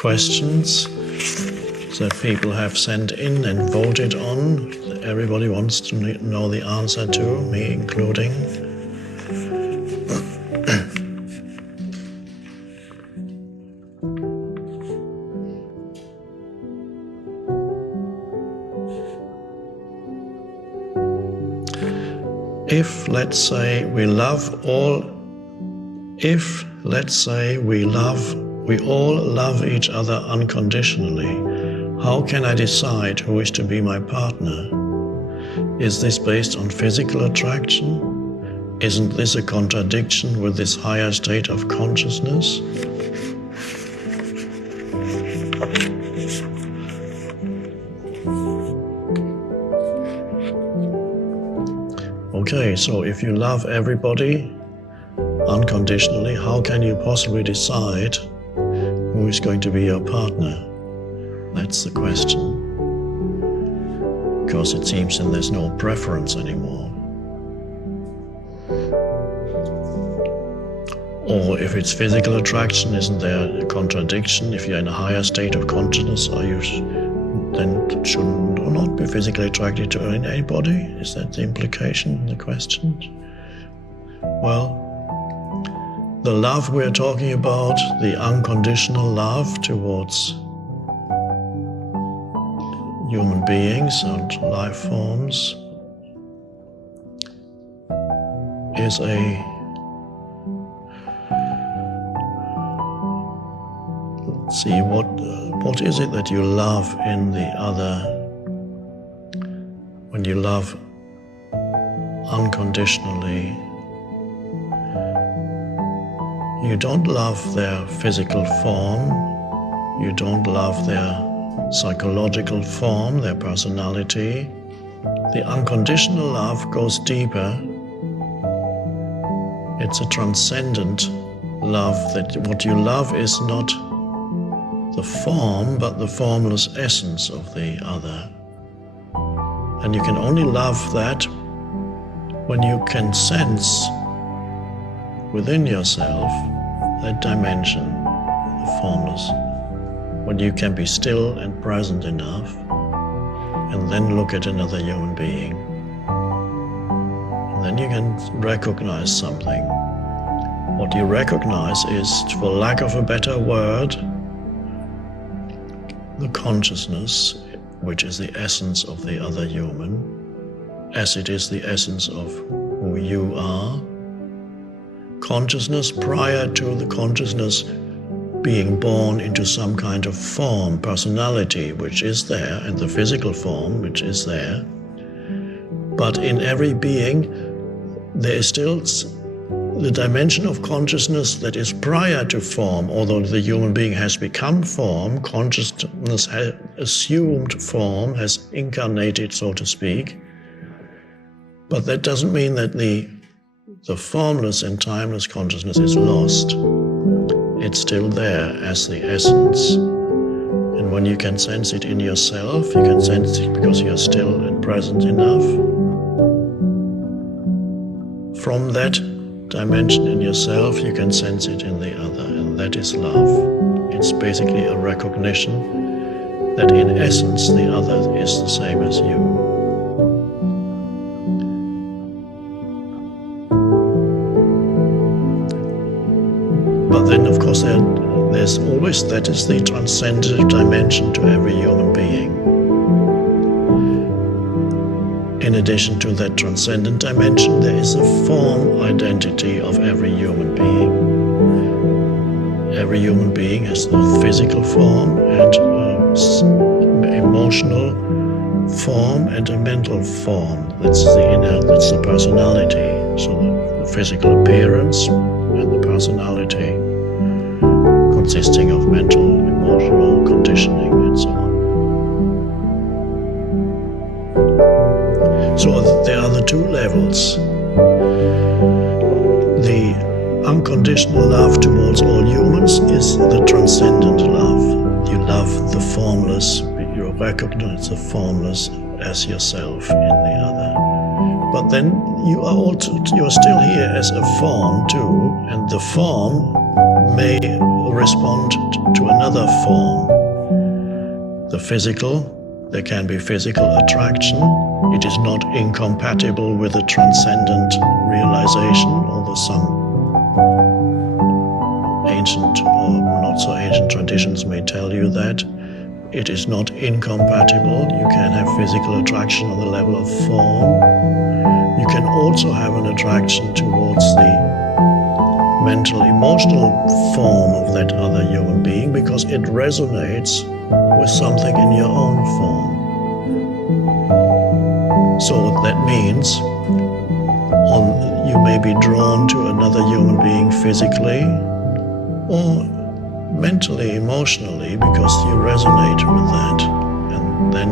questions that people have sent in and voted on. Everybody wants to know the answer to, me including. If, let's say, we all love each other unconditionally, how can I decide who is to be my partner? Is this based on physical attraction? Isn't this a contradiction with this higher state of consciousness? Okay, so if you love everybody unconditionally, how can you possibly decide who is going to be your partner? That's the question. Because it seems that there's no preference anymore. Or if it's physical attraction, isn't there a contradiction? If you're in a higher state of consciousness, then shouldn't or not be physically attracted to anybody? Is that the implication, the question? Well, the love we're talking about, the unconditional love towards human beings and life forms, is let's see, what is it that you love in the other? When you love unconditionally, you don't love their physical form, you don't love their psychological form, their personality. The unconditional love goes deeper. It's a transcendent love, that what you love is not the form, but the formless essence of the other. And you can only love that when you can sense within yourself that dimension, the formless. When you can be still and present enough, and then look at another human being. And then you can recognize something. What you recognize is, for lack of a better word, the consciousness, which is the essence of the other human, as it is the essence of who you are. Consciousness prior to the consciousness being born into some kind of form, personality, which is there, and the physical form, which is there. But in every being, there is still the dimension of consciousness that is prior to form. Although the human being has become form, consciousness has assumed form, has incarnated, so to speak. But that doesn't mean that the formless and timeless consciousness is lost. It's still there as the essence. And when you can sense it in yourself, you can sense it because you're still and present enough. From that dimension in yourself, you can sense it in the other, and that is love. It's basically a recognition that in essence the other is the same as you. But then, of course, there's always, that is the transcendent dimension to every human being. In addition to that transcendent dimension, there is a form identity of every human being. Every human being has a physical form and emotional form and a mental form. That's the inner, that's the personality. So the physical appearance and the personality, consisting of mental, emotional conditioning, and so on. So there are the two levels. The unconditional love towards all humans is the transcendent love. You love the formless, you recognize the formless as yourself in the other. But then you are still here as a form too, and the form may or respond to another form. The physical, there can be physical attraction. It is not incompatible with a transcendent realization, although some ancient or not so ancient traditions may tell you that. It is not incompatible. You can have physical attraction on the level of form. You can also have an attraction towards the mental, emotional form of that other human being because it resonates with something in your own form. So that means you may be drawn to another human being physically or mentally, emotionally, because you resonate with that. And then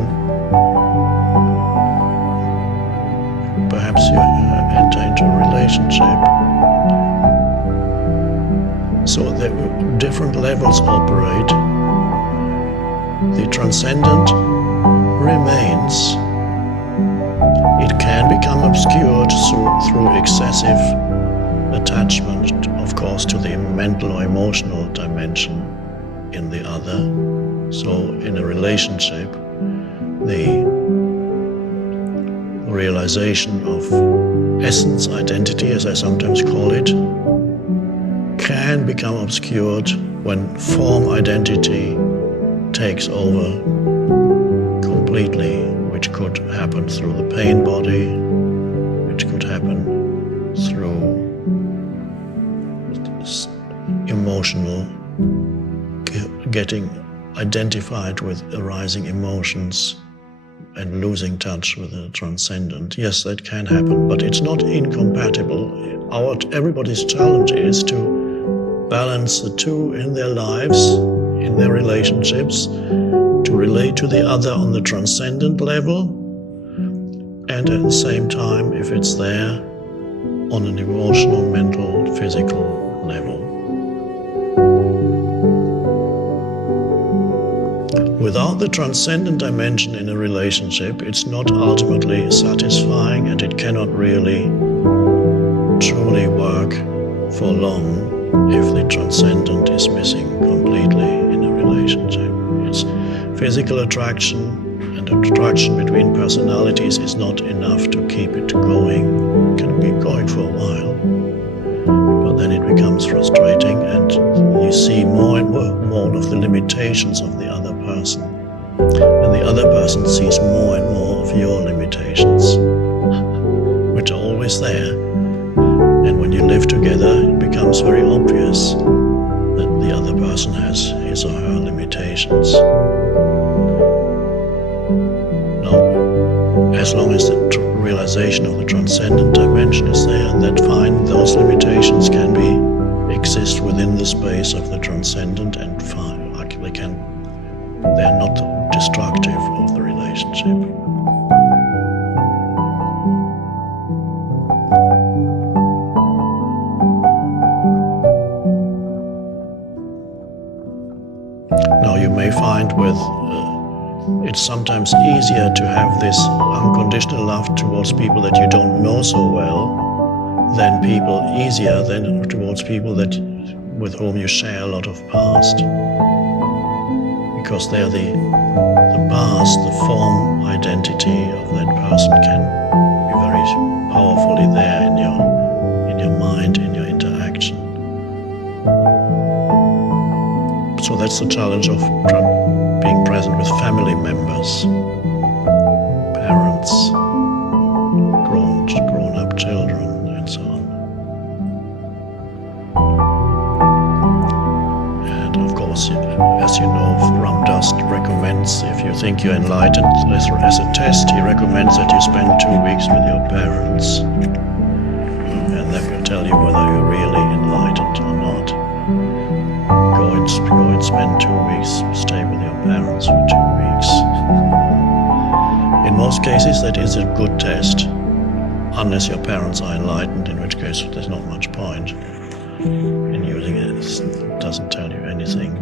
perhaps you enter into a relationship. So the different levels operate. The transcendent remains. It can become obscured through excessive attachment, of course, to the mental or emotional dimension in the other. So in a relationship, the realization of essence, identity, as I sometimes call it, can become obscured when form identity takes over completely, which could happen through the pain body, which could happen through emotional, getting identified with arising emotions and losing touch with the transcendent. Yes, that can happen, but it's not incompatible. Everybody's challenge is to balance the two in their lives, in their relationships, to relate to the other on the transcendent level, and at the same time, if it's there, on an emotional, mental, physical level. Without the transcendent dimension in a relationship, it's not ultimately satisfying and it cannot really truly work for long if the transcendent is missing completely in a relationship. It's physical attraction and attraction between personalities is not enough to keep it going. It can be going for a while, but then it becomes frustrating and you see more and more of the limitations of the other person. And the other person sees more and more of your limitations, which are always there. And when you live together, it becomes very obvious that the other person has his or her limitations. Now, as long as the realization of the transcendent dimension is there, that's fine. Those limitations can exist within the space of the transcendent and fine. Like they're not destructive of the relationship. Now you may find it's sometimes easier to have this unconditional love towards people that you don't know so well than towards people with whom you share a lot of past. Because they're the past, the form identity of that person can be very powerfully there in your mind, in your interaction. So that's the challenge of being present with family members, parents, grown-up children, and so on. And of course, as you know, Ram Dass recommends, if you think you're enlightened, as a test, he recommends that you spend 2 weeks with your parents. And that will tell you whether you're really enlightened or not. Go and spend 2 weeks, stay with your parents for 2 weeks. In most cases, that is a good test, unless your parents are enlightened, in which case there's not much point in using it. It doesn't tell you anything.